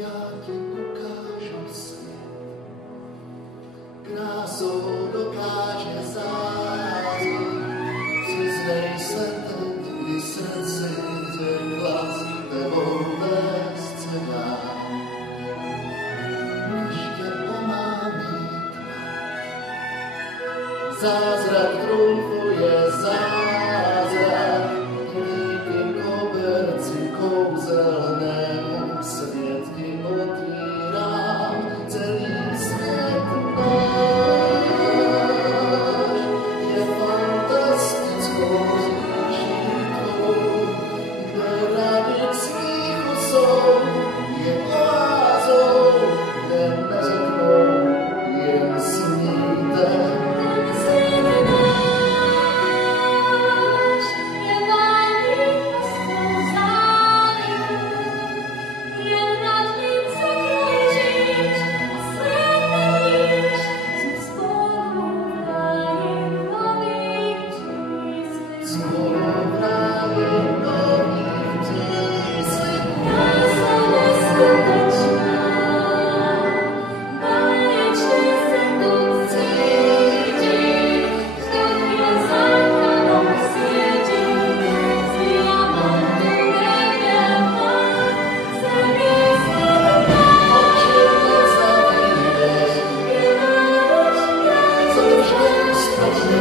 já ti ukážu svět. Krásou dokáže zářit, přiznej se teď, kdy srdci řekla s tebou vést se dá. Ještě omámí zázrak trumfuje zázrak, díky koberci kouzelnému svět ti otvírám, celý svět náš je fantastickou říčkou, kde rady k smíchu jsou, je oázou, kde neřeknou, jen sníte. Thank you.